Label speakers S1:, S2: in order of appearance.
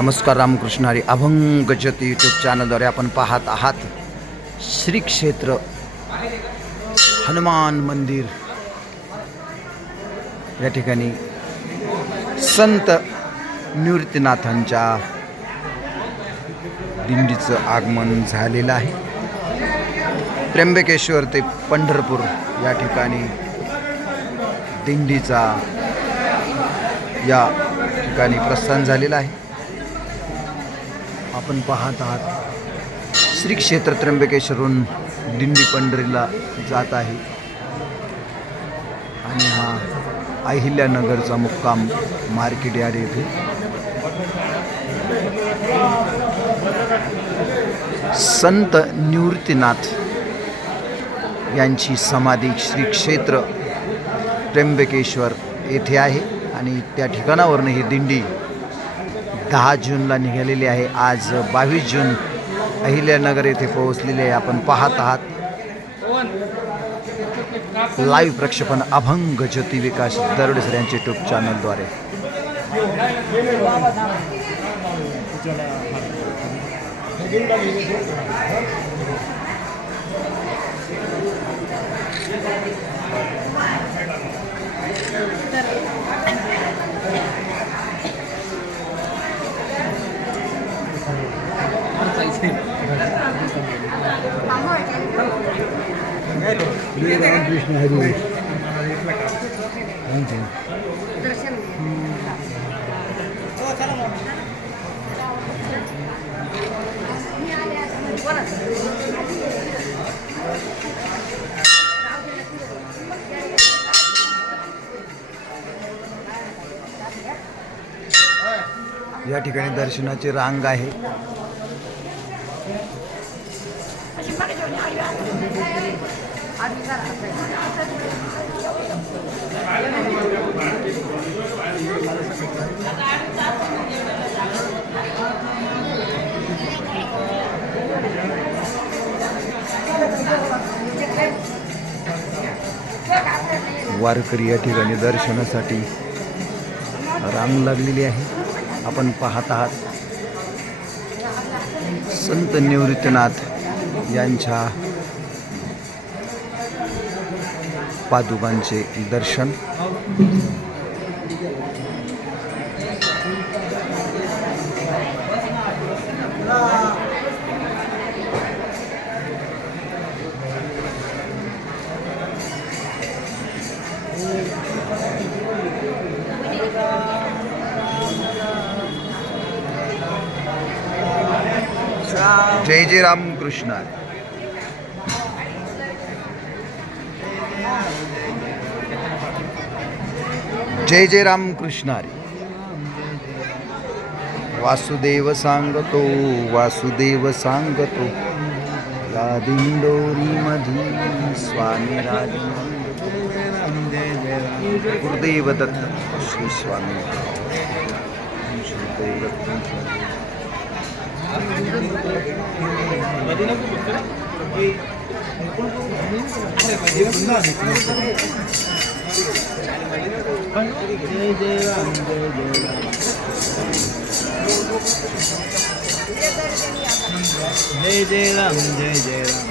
S1: नमस्कार रामकृष्ण हरी. अभंग ज्योती यूट्यूब चॅनलद्वारे आपण पाहत आहात. श्री क्षेत्र हनुमान मंदिर. या ठिकाणी संत निवृत्तीनाथांच्या दिंडीचं आगमन झालेलं आहे. त्र्यंबकेश्वर ते पंढरपूर या ठिकाणी दिंडीचा या ठिकाणी प्रस्थान झालेलं आहे. आपण पाहत आहात. श्री क्षेत्र त्र्यंबकेश्वरून दिंडी पंढरीला जात आहे. आणि हा अहिल्यानगरचा मुक्काम मार्केट यार्ड येथे. संत निवृत्तीनाथ यांची समाधी श्री क्षेत्र त्र्यंबकेश्वर येथे आहे. आणि त्या ठिकाणावरून ही दिंडी दहा जूनला निघालेली आहे. आज बावीस जून अहिल्यानगर येथे पोहोचलेली आहे. आपण पाहत आहात. लाईव्ह प्रक्षेपण अभंग ज्योती विकास दरोडे सर यांच्या युट्यूब चॅनलद्वारे
S2: रामकृष्ण हरी
S1: या ठिकाणी दर्शनाची रांग आहे. वारकरी या ठिकाणी दर्शनासाठी रांग लागलेली आहे. आपण पाहत आहात. संत निवृत्तीनाथ यांच्या पादुकांचे दर्शन. जय जय रामकृष्ण जय जय रामकृष्णारी वासुदेव सांगतो वासुदेव सांगतो। या दिंडोरी मधी स्वामी गुरुदेव दत्त श्री स्वामी। श्री दत्त।
S2: जय जय राम जय जय राम जय जय राम जय जय राम